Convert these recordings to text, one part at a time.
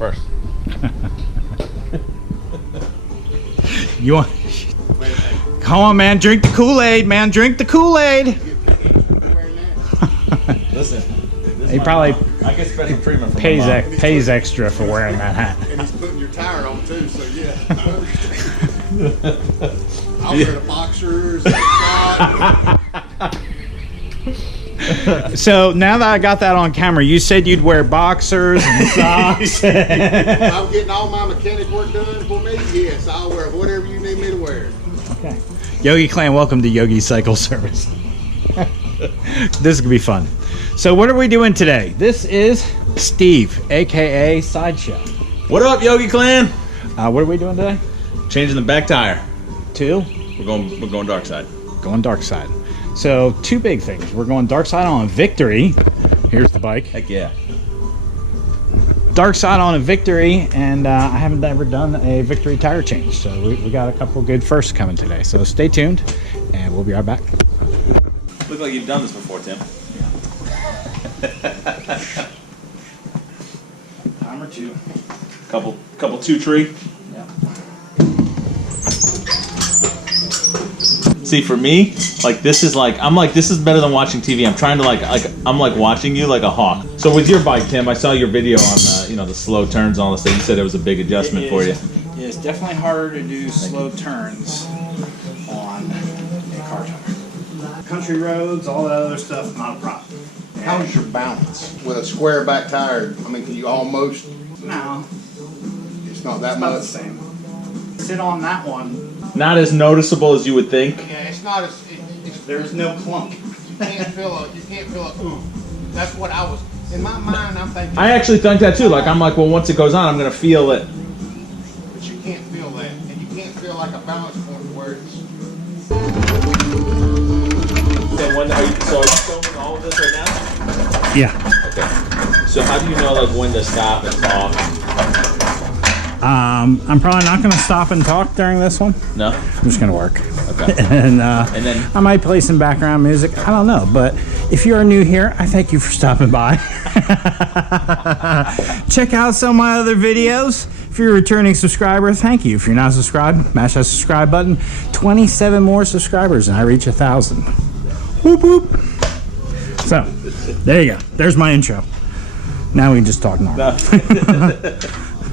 first. You want? Come on, man. Drink the Kool-Aid, man. Drink the Kool-Aid. Listen. He probably I get special treatment from pays extra for wearing that hat. And he's putting your tire on too, so yeah. I'll wear the boxers. So now that I got that on camera, you said you'd wear boxers and socks. I'm getting all my mechanic work done for me. Yes, I'll wear whatever you need me to wear. Okay. Yogi Clan, welcome to Yogi Cycle Service. This is gonna be fun. So what are we doing today? This is Steve, aka Sideshow. What up, Yogi Clan? What are we doing today? Changing the back tire. Two. We're going Darkside. Going Darkside. So two big things. We're going Darkside on a Victory. Here's the bike. Heck yeah. Darkside on a Victory, and I haven't ever done a Victory tire change. So we got a couple good firsts coming today. So stay tuned, and we'll be right back. Look like you've done this before, Tim. Time or two. Couple 2-tree. Yeah. See, for me, like this is better than watching TV. I'm trying to I'm watching you like a hawk. So with your bike, Tim, I saw your video on the slow turns and all this. You said it was a big adjustment for you. Yeah, it's definitely harder to do slow turns on a car tire. Country roads, all that other stuff, not a problem. How's your balance with a square back tire? I mean, can you almost? No, It's not that it's not the much. same. Sit on that one. Not as noticeable as you would think. Yeah, it's not as. There's no clunk. You can't feel a. Ooh. That's what I was. In my mind, I'm thinking. I actually think that too. I'm like, well, once it goes on, I'm gonna feel it. But you can't feel that, and you can't feel like a balance point where it's. And when are you filming all of this right now? Yeah. Okay. So how do you know when to stop and talk? I'm probably not going to stop and talk during this one. No. I'm just going to work. Okay. And then I might play some background music. I don't know. But if you are new here, I thank you for stopping by. Check out some of my other videos. If you're a returning subscriber, thank you. If you're not subscribed, mash that subscribe button. 27 more subscribers and I reach 1,000. Whoop whoop. So, there you go. There's my intro. Now we can just talk normal.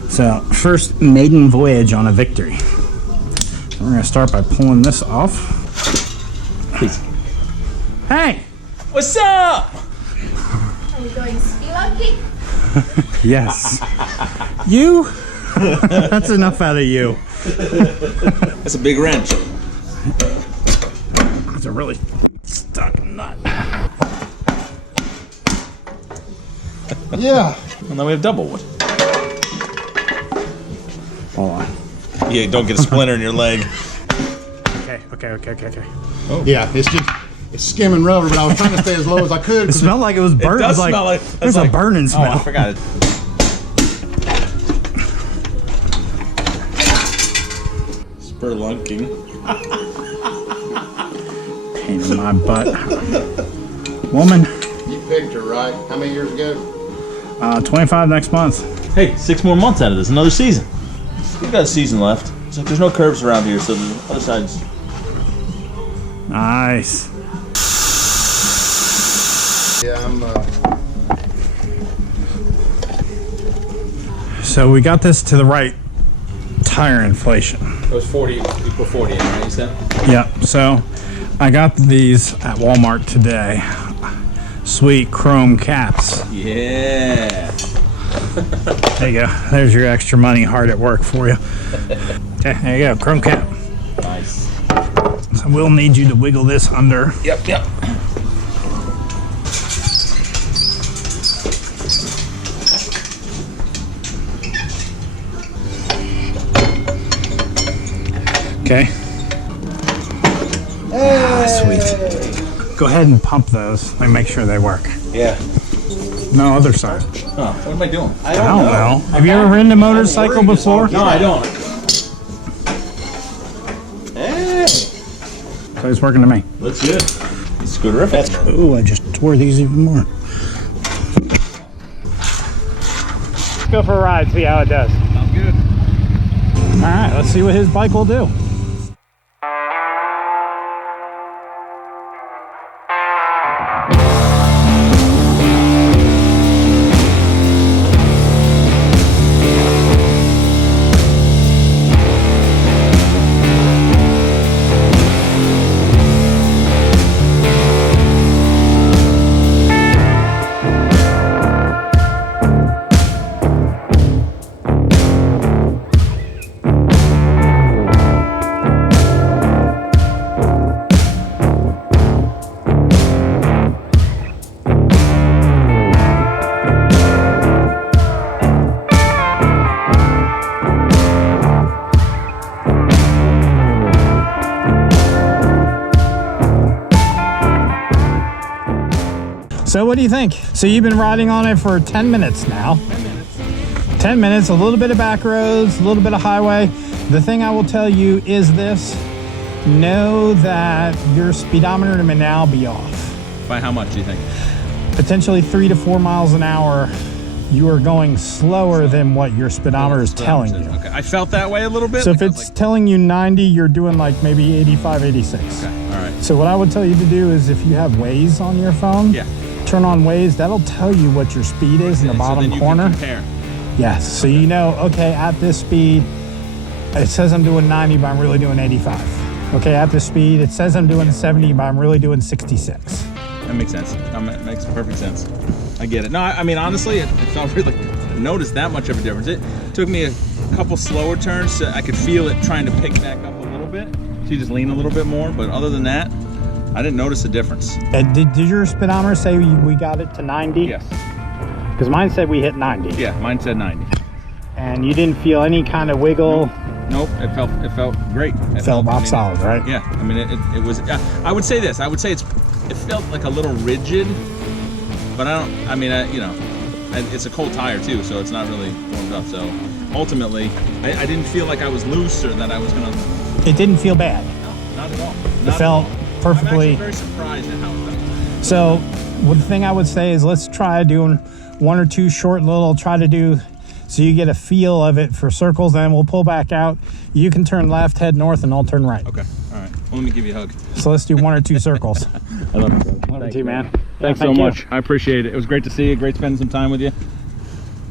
So, first maiden voyage on a Victory. We're going to start by pulling this off. Please. Hey! What's up? Are we going spelunking? Yes. You? That's enough out of you. That's a big wrench. It's a really stuck nut. Yeah. Well, now we have double wood. Hold on. Yeah, don't get a splinter in your leg. Okay. Yeah, it's skimming rubber, but I was trying to stay as low as I could. It smelled like it was burnt. It does was like, smell like there's a burning smell. Oh, I forgot it. Spelunking. Pain in my butt. Woman, You picked her, right? How many years ago? 25 next month. Hey, 6 more months out of this, another season. We've got a season left. It's like there's no curves around here, so the other side's. Nice. Yeah, I'm. So we got this to the right tire inflation. It was 40, you put 40 in, right, you said? Yep. So I got these at Walmart today. Sweet chrome caps. Yeah. There you go. There's your extra money hard at work for you. Okay, there you go. Chrome cap. Nice. So we'll need you to wiggle this under. Yep. Okay. Sweet. Go ahead and pump those. Let me make sure they work. Yeah. No, other side. Oh, what am I doing? I don't know. Have you ever ridden a motorcycle before? No, I don't. Hey. So it's working to me. Looks good. It's good-rific. Ooh, I just tore these even more. go for a ride, see how it does. Sounds good. All right, let's see what his bike will do. So what do you think? So you've been riding on it for 10 minutes now. 10 minutes, a little bit of back roads, a little bit of highway. The thing I will tell you is this: know that your speedometer may now be off. By how much do you think? Potentially 3 to 4 miles an hour. You are going slower than what your speedometer is telling you. Okay, I felt that way a little bit. So like if it's telling you 90, you're doing like maybe 85, 86. okay, all right. So what I would tell you to do is, if you have Waze on your phone, Yeah. turn on Waze. That'll tell you what your speed is in the So bottom then you corner. can compare. Yes, so you know, okay, at this speed, it says I'm doing 90, but I'm really doing 85. Okay, at this speed, it says I'm doing 70, but I'm really doing 66. That makes sense. That makes perfect sense. I get it. No, I mean, honestly, it felt really, I noticed that much of a difference. It took me a couple slower turns. So I could feel it trying to pick back up a little bit. So you just lean a little bit more. But other than that, I didn't notice a difference. Did your speedometer say we got it to 90? Yes. Because mine said we hit 90. Yeah, mine said 90. And you didn't feel any kind of wiggle? Nope, it felt great. It Felt rock solid, right? Yeah, I mean, it was, I would say this, I would say it felt like a little rigid, but you know, it's a cold tire too, so it's not really warmed up. So ultimately, I didn't feel like I was loose or that I was gonna. It didn't feel bad. No, not at all. It felt perfectly. I'm actually very surprised at how it felt. So, the thing I would say is, let's try doing one or two short little, try to do, so you get a feel of it for circles, and we'll pull back out. You can turn left, head north, and I'll turn right. Okay, all right. Well, let me give you a hug. So let's do one or two circles. I love you, brother. Love you too, man. Thanks so Thank you. much. I appreciate it. It was great to see you. Great spending some time with you.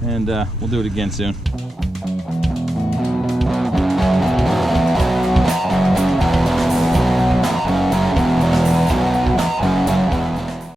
And we'll do it again soon.